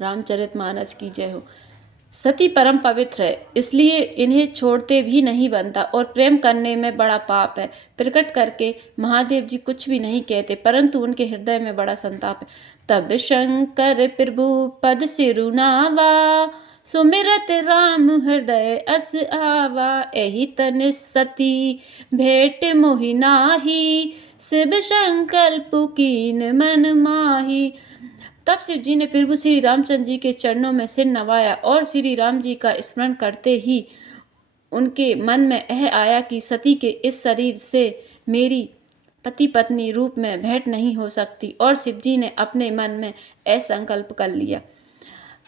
रामचरितमानस की जय हो। सती परम पवित्र है, इसलिए इन्हें छोड़ते भी नहीं बनता और प्रेम करने में बड़ा पाप है। प्रकट करके महादेव जी कुछ भी नहीं कहते, परंतु उनके हृदय में बड़ा संताप है। तब शंकर प्रभु पद सिरुनावा, सुमिरत राम हृदय अस आवा। एहि तन सती भेंट मोहि नाहि, शिव संकल्प कीन मन माही। तब शिव जी ने प्रभु श्री रामचंद्र जी के चरणों में सिर नवाया और श्री राम जी का स्मरण करते ही उनके मन में यह आया कि सती के इस शरीर से मेरी पति पत्नी रूप में भेंट नहीं हो सकती। और शिव जी ने अपने मन में ऐसा संकल्प कर लिया।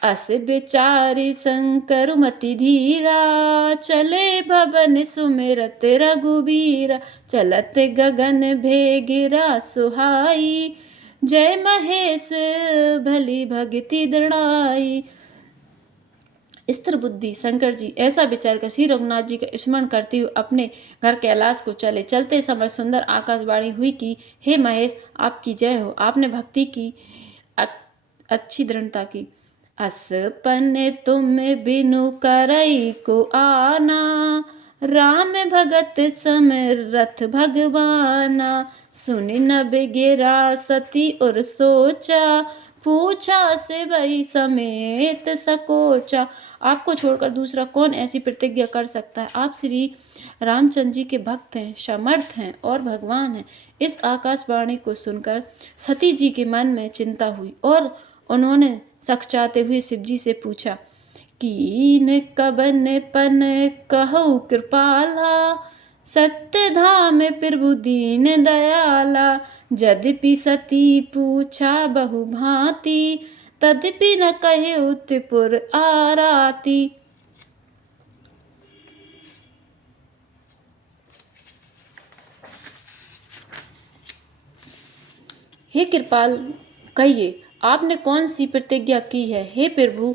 अस विचारी शंकर मति धीरा, चले भवन सुमिरत रघुबीरा। चलत गगन भेगिरा सुहाई, जय महेश भली भगति दृढ़ाई। स्थिर बुद्धि शंकर जी ऐसा विचार कर श्री रघुनाथ जी का स्मरण करते हुए अपने घर कैलाश को चले। चलते समय सुंदर आकाशवाणी हुई कि हे महेश, आपकी जय हो। आपने भक्ति की अच्छी दृढ़ता की। असपन तुम बिनु करई को आना, राम भगत समरथ भगवाना। सुनि न बिगिरा सती और सोचा, पूछा से वही समेत सकोचा। आपको छोड़कर दूसरा कौन ऐसी प्रतिज्ञा कर सकता है? आप श्री रामचंद्र जी के भक्त हैं, समर्थ हैं और भगवान हैं। इस आकाशवाणी को सुनकर सती जी के मन में चिंता हुई और उन्होंने सकचाते हुए शिव जी से पूछा, कीन कबन पन कहु कृपाला, सत्य धाम प्रभु दीन दयाला। यद्यपि सती पूछा बहु भांति, तद्यपि न कहे उत्पुर आराती। हे कृपाल, कहिए आपने कौन सी प्रतिज्ञा की है? हे प्रभु,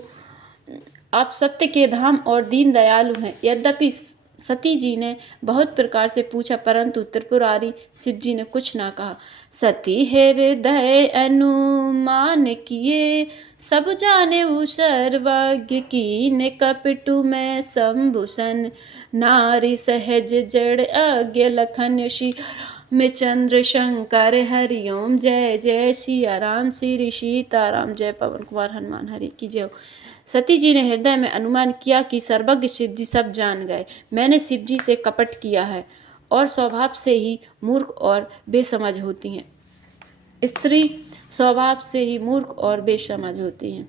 आप सत्य के धाम और दीन दयालु हैं। यद्यपि सती जी ने बहुत प्रकार से पूछा, परंतु त्रिपुरारी शिव जी ने कुछ ना कहा। सती हृदय अनुमान किए, सब जाने वो सर्वज्ञ कीन कपटु में संभूषण। नारी सहज जड़ अज्ञ लखन श्री में चंद्र शंकर हरिओम। जय जय सिया राम श्री सीताराम। जय पवन कुमार हनुमान हरि की जय। सती जी ने हृदय में अनुमान किया कि सर्वज्ञ शिव जी सब जान गए। मैंने शिव जी से कपट किया है और स्वभाव से ही मूर्ख और बेसमझ होती हैं। स्त्री स्वभाव से ही मूर्ख और बेसमझ होती हैं।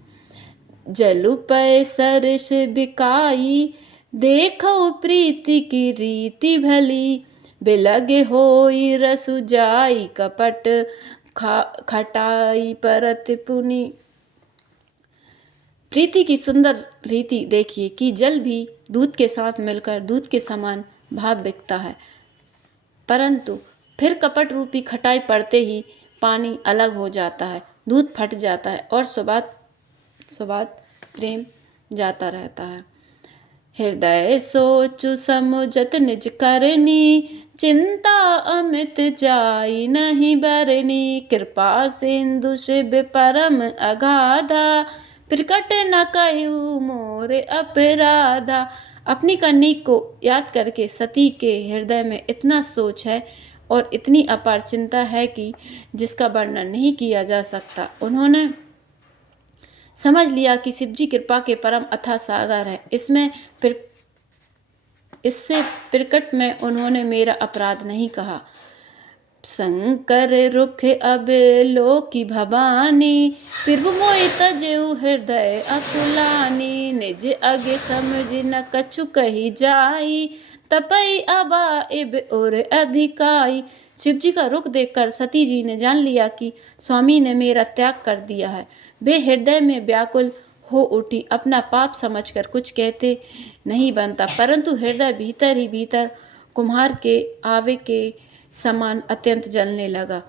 जलु पै सरस बिकाई, देखो प्रीति की रीति भली। बिलगे होई रसु जाई, कपट खटाई परत पुनि। प्रीति की सुंदर रीति देखिए कि जल भी दूध के साथ मिलकर दूध के समान भाव बिकता है, परंतु फिर कपट रूपी खटाई पड़ते ही पानी अलग हो जाता है, दूध फट जाता है और स्वाद प्रेम जाता रहता है। हृदय सोचु समुझत निज करनी, चिंता अमित जाई नहीं बरनी। कृपा सिंधु शिव परम अगाधा, प्रकट न कहु मोरे अपराधा। अपनी करनी को याद करके सती के हृदय में इतना सोच है और इतनी अपार चिंता है कि जिसका वर्णन नहीं किया जा सकता। उन्होंने समझ लिया कि शिव जी कृपा के परम अथाह सागर है। इससे प्रकट में उन्होंने मेरा अपराध नहीं कहा। शंकर रुख अब लो की भवानी, प्रभु मोहि तजेउ हृदय अकुलानी। निज अगे समझ न कछु कही जाई, तपई अबा इब और अधिकाई। शिव जी का रुख देखकर सती जी ने जान लिया कि स्वामी ने मेरा त्याग कर दिया है। वे हृदय में व्याकुल हो उठी। अपना पाप समझकर कुछ कहते नहीं बनता, परंतु हृदय भीतर ही भीतर कुम्हार के आवे के समान अत्यंत जलने लगा।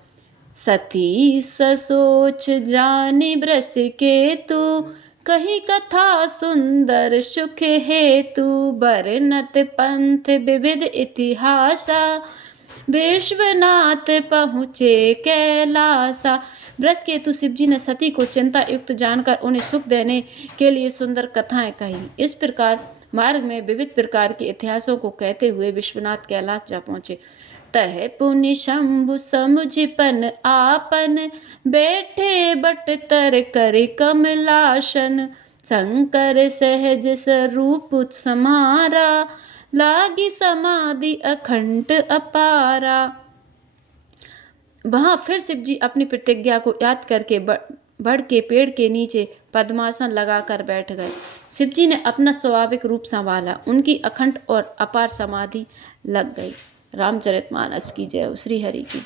सती ससोच जानी ब्रस के तू, कही कथा सुंदर सुख हेतु। बरनत पंथ विविध इतिहासा, विश्वनाथ पहुँचे कैलासा। वृषकेतु शिव जी ने सती को चिंता युक्त जानकर उन्हें सुख देने के लिए सुंदर कथाएं कही। इस प्रकार मार्ग में विविध प्रकार के इतिहासों को कहते हुए विश्वनाथ कैलाश जा पहुँचे। तह पुनि शंभु समुझिपन आपन, बैठे बट तर कर कमलासन। शंकर सहज स्वरूप समारा, लागी समाधि अखंड अपारा। वहां फिर शिव जी अपनी प्रतिज्ञा को याद करके बढ़ के पेड़ के नीचे पद्मासन लगाकर बैठ गए। शिव जी ने अपना स्वाभाविक रूप संभाला, उनकी अखंड और अपार समाधि लग गई। रामचरितमानस की जय हो। श्री हरि की जय।